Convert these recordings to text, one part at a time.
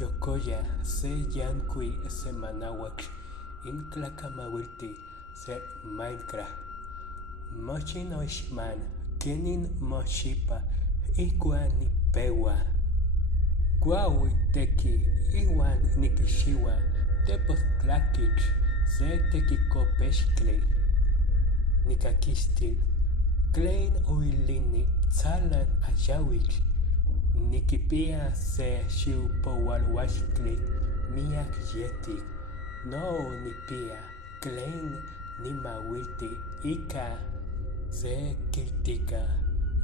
Yokoya se yankui semanawak in tlakamauilti se Minecraft. Mochi noixman kenin moxipa ikuan nipewa. Kuaui teki iwan nikishiwa tepoztlakich se tekikopextli. Nikakistil tlen oilini tsalan ayawich. Nikipia se xiupoualuaxtli miak yetik. No nipia tlen nimauilti ika se kiltika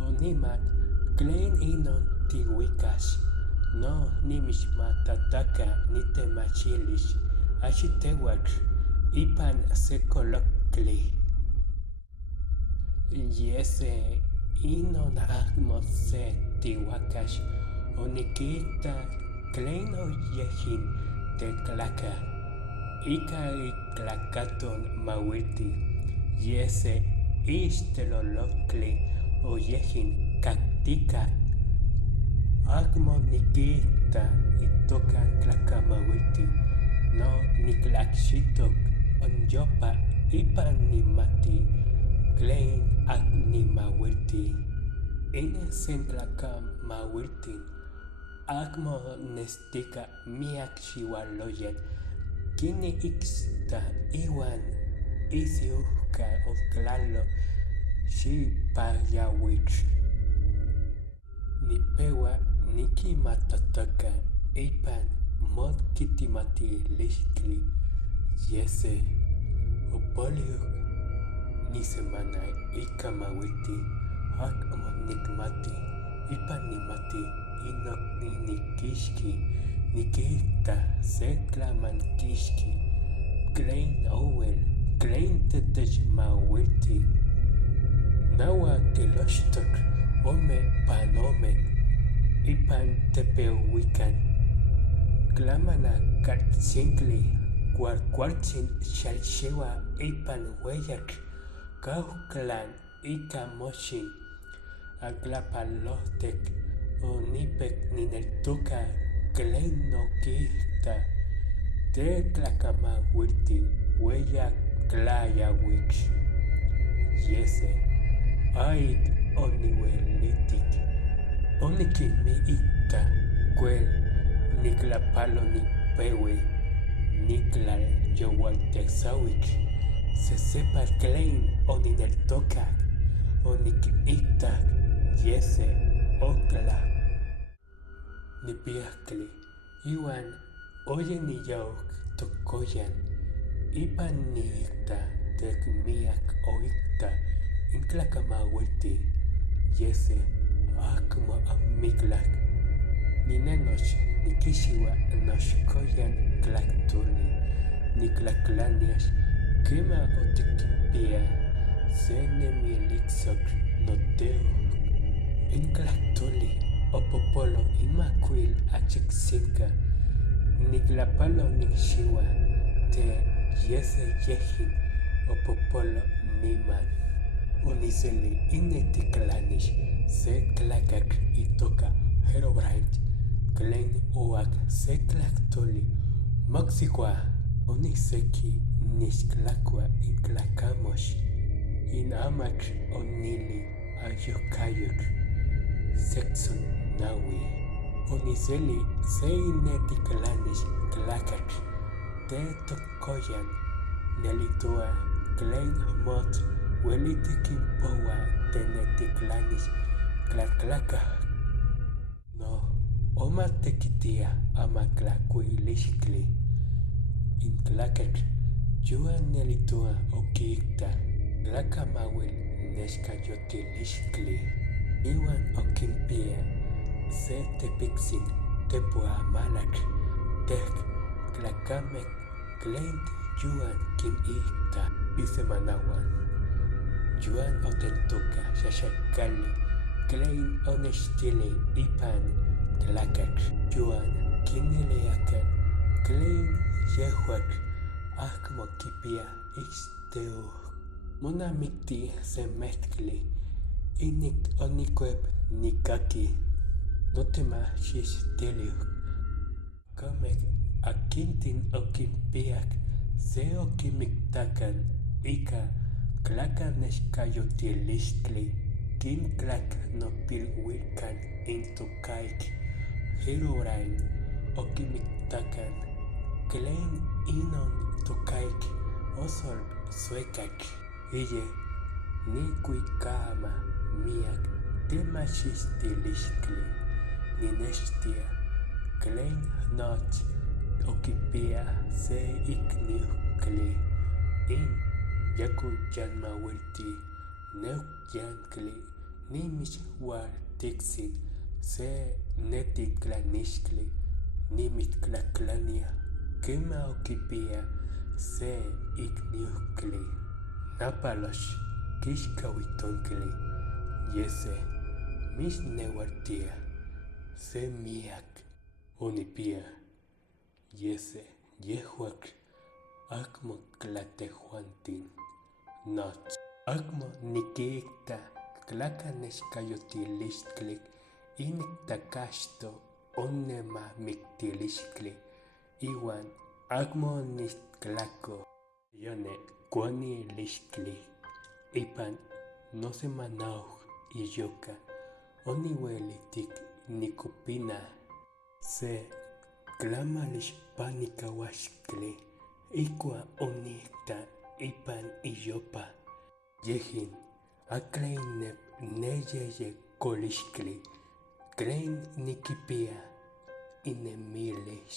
onimat tlen inon tiuikas. No nimixmatataka nitemachilis axitewak ipan se kolokli. Yese inon amo se tiuakas onikita tlen oyejin tetlaka ika itlakaton mauilti. Yese ixtelolotli oyejin kaktika. Amo nikita itoka tlakamauilti. No niklakxitok onyopa ipan nimati tlen nimauilti. Ine sen tlakamauiltin amo nestika miak xiualoyan. Kini ixta iwan isiuhka otlalo xipayawich. Nipewa nikimatataka ipan motkitimatilixtli. Yese opoliuh nisemana ika mauilti amo nikmati ipan nimati inokni nikixki nikita se tlamankixki tlen ouel tlen tetechmauilti. Nauatiloxtok ome panomen ipan tepeuikan. Tlamana kaltsintli kualkualtsin xalxiua ipan ueyak kauhtlan ika moxin. Atlapalojtek onipek nineltoka tlen nokita tetlakamauilti ueyak tlayauich. Yese ait oniuelitik onikimiita kuel niklapalo nipeui niklal youaltesauich sesepa tlen onineltokak onikiitak. Yese okla nipiahtli iwan oye niyauk tokoyan ipan niita tekmiak oita intlakamauilti. Yese amo amiklak ninenoch nikixiua noxkoyan tlaktoli niklaklaniax kema otikpia se nemiliksok noteo. Intlaktoli opopolo inmakuil achiksinka niklapalo nikxiua te yese yejin opopolo niman. Oniseli inetiklanish se tlakak itoka Herobrine tlen oak se tlaktoli moxikua oniseki nixtlakua intlakamox inamak onili ayokayok sexon naui. Oniseli se inetiklanish tlakak te tokoyan nelitoa tlen mot uelitikinpoua tenetiklanish tlatlaka. No omatekitia amatlakuilixtli intlakak yuan nelitoa okita tlakamauil nexkayotilixtli iwan okinpia se tepiksin tepuamalak tek tlakamej tlen yuan kinita isemanawan. Yuan otentoka xaxakali tlen onextili ipan tlakak. Yuan kiniliakan tlen yehuak amo kipia ixteuj. Monamikti se mehtli inik onikuep nikaki notemaxixtiliuj Kamek akintin okimpiak se okimiktakan ika tlakanexkayotilistli kintlaknopilhuikan intokaik Herobrine okimiktakan tlen inon tokaik osol suekak iye nikuikama miak temachixtilistli ninextia tlen noch okipia se ikniuhtli in yakuyanmauilti neukyantli nimixualtiksin se netitlanixtli nimitlatlania kema okipia se ikniuhtli napalox kixkauitontli yese mixneualtia se miak onipia yese yehuak akmo tlatejuantin noch akmo nikikta tlakanexkayotilistli inik onemamiktilistli iwan akmo onixtlako yone kuanilistli ipan nosemanauj iyoka oniuelitik nikopina se tlamalixpanikauaxtli ikua onikta ipan iyopa yejin aklen neyeyekolixtli tlen nikipia inemilis